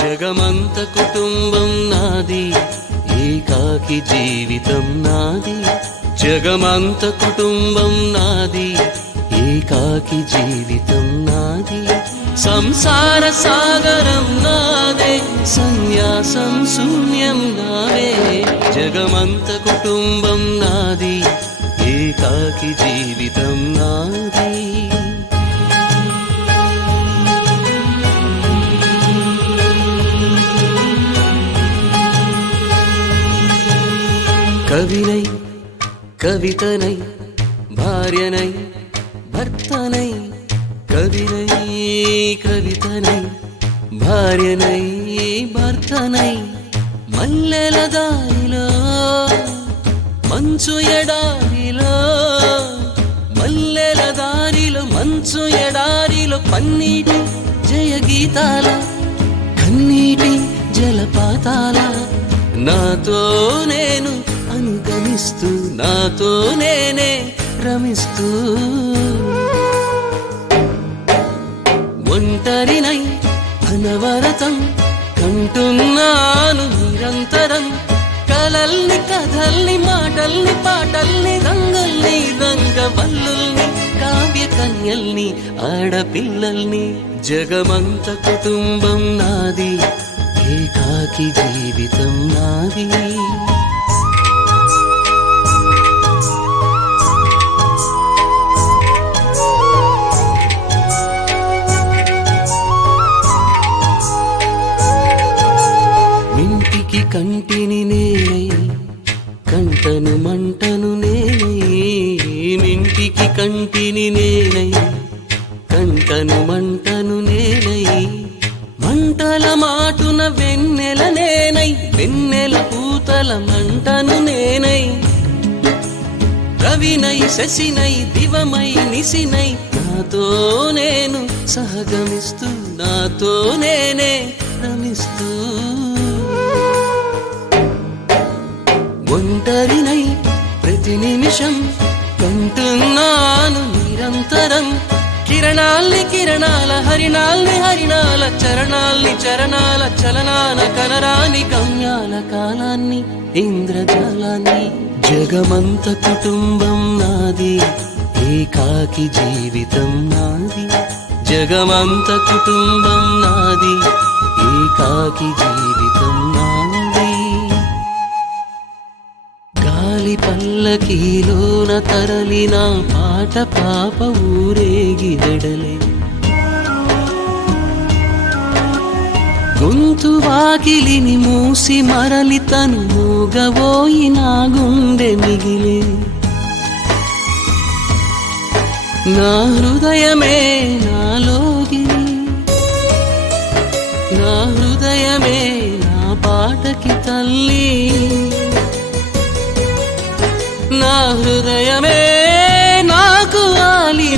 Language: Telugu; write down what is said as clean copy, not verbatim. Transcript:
జగమంత కుటుంబం నాది, ఏకాకి జీవితం నాది. జగమంత కుటుంబం నాది, ఏకాకి జీవితం నాది. సంసార సాగరం నాదే, సన్యాసం శూన్యం నావే. జగమంత కుటుంబం నాది, ఏకాకి జీవితం నాది. కవినై కవితనై భార్యనై భర్తనై, కవినై కవితనై భార్యనై భర్తనై. మల్లెల దారిలో మంచు ఎడారిలో, మల్లెల దారిలో మంచు ఎడారిలో, పన్నీటి జయ గీతాల కన్నీటి జలపాతాల. నాతో నేను అనుగమిస్తూ, నాతో నేనే రమిస్తూ, ఒంటరినై అనవరతం కంటున్నాను నిరంతరం. కలల్ని కథల్ని మాటల్ని పాటల్ని రంగుల్ని రంగవల్లుల్ని కావ్య కన్యల్ని ఆడపిల్లల్ని. జగమంత కుటుంబం నాది, ఏకాకి జీవితం నాది. మింటికి కంటిని నేనై, కంటను మంటను నేనై. మింటికి కంటిని నేనై, కంటను మంటను నేనై. మంటల మాటున వెన్నెల నేనై, వెన్నెల పూతల మంటను నేనై. రవినై శశినై దివమై నిశినై, నాతో నేను సహగమిస్తూ, నాతో నేనే రమిస్తూ. ఒంటరినై ప్రతి నిమిషం కంటున్నాను నిరంతరం. కిరణాల్ని కిరణాల హరిణాల్ని హరిణాల, చరణాల్ని చరణాల చలనాన కనరాని గమ్యాల కాలాన్ని ఇంద్రజాలాన్ని. జగమంత కుటుంబం నాది, ఏకాకి జీవితం నాది. జగమంత కుటుంబం నాది, ఏకాకి జీవితం నాది. గాలి పల్లకీలోన తరలిన పాట పాప ఊరేగి వెడలే. గొంతు వాకిలిని మూసి మరలి తను మూగబోయి నా గుండె మిగిలే. నా హృదయమే నాలోగిలి, నా హృదయమే నా పాటకి తల్లి. నా హృదయమే